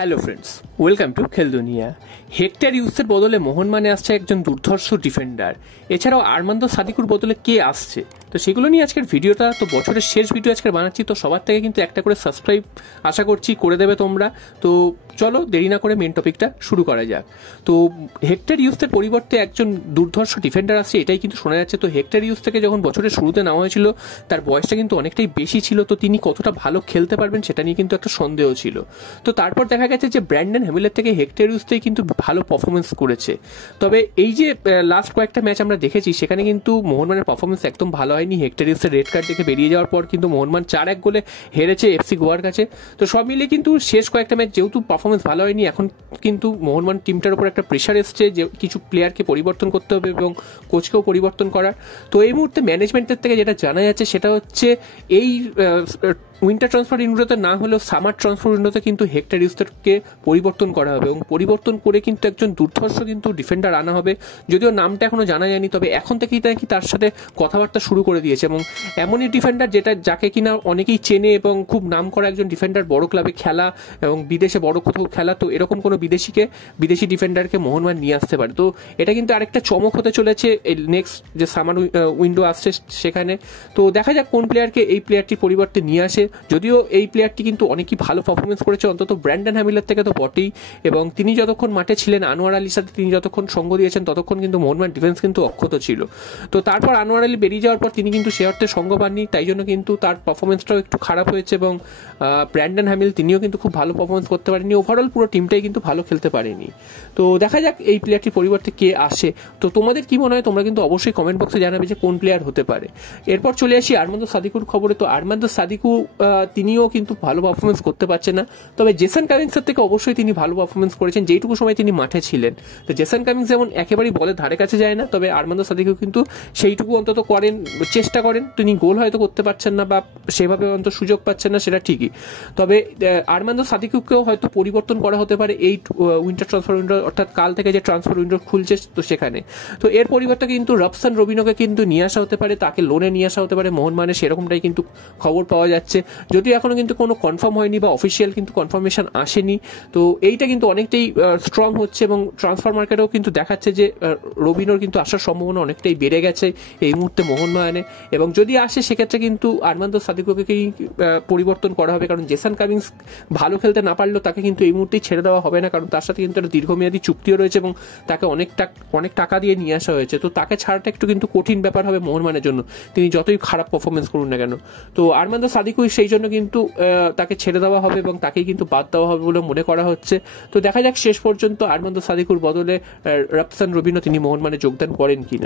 Hello friends, welcome to খেল দুনিয়া। Hectare ইউসের বদলে মোহনবাগানে আসছে একজন দুর্ধর্ষ ডিফেন্ডার। এছাড়াও আরমান্দো সাদিকুর বদলে কে আসছে, তো সেগুলো নিয়ে আজকের ভিডিওটা। তো বছরের শেষ ভিডিও আজকে বানাচ্ছি, তো সবার থেকে কিন্তু একটা করে সাবস্ক্রাইব আশা করছি করে দেবে তোমরা। তো চলো দেরি না করে মেন টপিকটা শুরু করা যাক। তো হেক্টর ইউসের পরিবর্তে একজন দুর্ধর্ষ ডিফেন্ডার আসছে, এটাই কিন্তু শোনা যাচ্ছে। তো হেক্টর ইউস থেকে যখন বছরের শুরুতে নেওয়া হয়েছিল, তার বয়সটা কিন্তু অনেকটাই বেশি ছিল, তো তিনি কতটা ভালো খেলতে পারবেন সেটা নিয়ে কিন্তু একটা সন্দেহ ছিল। তো তারপর দেখা গেছে যে ব্র্যান্ডন হ্যামিলের থেকে হেক্টর ইউসতেই কিন্তু ভালো পারফরমেন্স করেছে। তবে এই যে লাস্ট কয়েকটা ম্যাচ আমরা দেখেছি, সেখানে কিন্তু মোহনবাগানের পারফরমেন্স একদম ভালো হয়নি। হেক্টর ইউসের রেড কার্ড দেখে বেরিয়ে যাওয়ার পর কিন্তু মোহনবাগান 4-1 গোলে হেরেছে এফসি গোয়ার কাছে। তো সব মিলিয়ে কিন্তু শেষ কয়েকটা ম্যাচ যেহেতু পারফরমেন্স ভালো হয়নি, এখন কিন্তু মোহনবাগান টিমটার উপর একটা প্রেশার এসছে যে কিছু প্লেয়ারকে পরিবর্তন করতে হবে এবং কোচকেও পরিবর্তন করার। তো এই মুহূর্তে ম্যানেজমেন্টের থেকে যেটা জানা যাচ্ছে সেটা হচ্ছে এই উইন্টার ট্রান্সফার উইন্ডোতে না হলেও সামার ট্রান্সফার উইন্ডোতে কিন্তু হেক্টর ইউসকে পরিবর্তন করা হবে এবং পরিবর্তন করে কিন্তু একজন দুর্ধর্ষ কিন্তু ডিফেন্ডার আনা হবে। যদিও নামটা এখনো জানা যায়নি, তবে এখন থেকেই নাকি তার সাথে কথাবার্তা শুরু করে দিয়েছে এবং এমনই ডিফেন্ডার যাকে কিনা অনেকেই চেনে এবং খুব নাম করা একজন ডিফেন্ডার, বড় ক্লাবে খেলা এবং বিদেশে বড় কোথাও খেলা। তো এরকম কোনো বিদেশি ডিফেন্ডারকে মোহনবাগান নিয়ে আসতে পারে। তো এটা কিন্তু আরেকটা চমক হতে চলেছে এই নেক্সট যে সামার উইন্ডো আসছে সেখানে। তো দেখা যাক কোন প্লেয়ারকে এই প্লেয়ারটির পরিবর্তে নিয়ে আসে। যদিও এই প্লেয়ারটি কিন্তু অনেকই ভালো পারফরমেন্স করেছে, অন্তত ব্র্যান্ডন হ্যামিলের থেকে তো বটেই। এবং তিনি যতক্ষণ মাঠে ছিলেন, আনোয়ার আলীর সাথে তিনি যতক্ষণ সঙ্গ দিয়েছেন, ততক্ষণ কিন্তু মোহনবাগান ডিফেন্স কিন্তু অক্ষত ছিল। তো তারপর আনোয়ার আলী বেরিয়ে যাওয়ার পর তিনি কিন্তু সে অর্থে সঙ্গ পাননি, তাই জন্য কিন্তু তার পারফরমেন্সটাও একটু খারাপ হয়েছে। এবং ব্র্যান্ডন হ্যামিল তিনিও কিন্তু খুব ভালো পারফরমেন্স করতে পারেনি, ওভারঅল পুরো টিমটাই কিন্তু ভালো খেলতে পারেনি। তো দেখা যাক এই প্লেয়ারটির পরিবর্তে কে আসে। তো তোমাদের কি মনে হয় তোমরা কিন্তু অবশ্যই কমেন্ট বক্সে জানাবে যে কোন প্লেয়ার হতে পারে। এরপর চলে আসি আরমান্দো সাদিকুর খবরে। তো আরমান্দো সাদিকু তিনিও কিন্তু ভালো পারফরমেন্স করতে পারছে না, তবে জেসন কামিংসের থেকে অবশ্যই তিনি ভালো পারফরমেন্স করেছেন যেইটুকু সময় তিনি মাঠে ছিলেন। তো জেসন কামিংস যেমন একেবারেই বলের ধারে কাছে যায় না, তবে আরমান্দো সাদিকু কিন্তু সেইটুকু অন্তত করেন, চেষ্টা করেন। তিনি গোল হয়তো করতে পারছেন না বা সেভাবে অন্তত সুযোগ পাচ্ছেন না, সেটা ঠিকই। তবে আরমান্দো সাদিকুকেও হয়তো পরিবর্তন করা হতে পারে এই উইন্টার ট্রান্সফার উইন্ডো, অর্থাৎ কাল থেকে যে ট্রান্সফার উইন্ডো খুলছে তো সেখানে। তো এর পরিবর্তে কিন্তু রবসান রবিনোকে কিন্তু নিয়ে আসা হতে পারে, তাকে লোনে নিয়ে আসা হতে পারে মোহনবাগানে, সেরকমটাই কিন্তু খবর পাওয়া যাচ্ছে। যদিও এখনো কিন্তু কোনো কনফার্ম হয়নি বা অফিসিয়াল কিন্তু কনফার্মেশন আসেনি। তো এইটা কিন্তু অনেকটাই স্ট্রং হচ্ছে এবং ট্রান্সফার মার্কেটেও কিন্তু দেখাচ্ছে যে রবিনোর কিন্তু আসার সম্ভাবনা অনেকটাই বেড়ে গেছে এই মুহূর্তে মোহনবাগানে। এবং যদি আসে সেক্ষেত্রে কিন্তু আরমান্দো সাদিকুকেই পরিবর্তন করা হবে, কারণ জেসন কামিংস ভালো খেলতে না পারলেও তাকে কিন্তু এই মুহূর্তেই ছেড়ে দেওয়া হবে না, কারণ তার সাথে কিন্তু একটা দীর্ঘমেয়াদী চুক্তিও রয়েছে এবং তাকে অনেক টাকা দিয়ে নিয়ে আসা হয়েছে। তো তাকে ছাড়াটা একটু কিন্তু কঠিন ব্যাপার হবে মোহনবাগানের জন্য, তিনি যতই খারাপ পারফরমেন্স করুন না কেন। তো আরমান্দো সাদিকু সেই জন্য কিন্তু তাকে ছেড়ে দেওয়া হবে এবং তাকেই কিন্তু বাদ দেওয়া হবে বলে মনে করা হচ্ছে। তো দেখা যাক শেষ পর্যন্ত আরমান্দো সাদিকুর বদলে রবসান রবিনো তিনি মোহনবাগানে যোগদান করেন কিনা।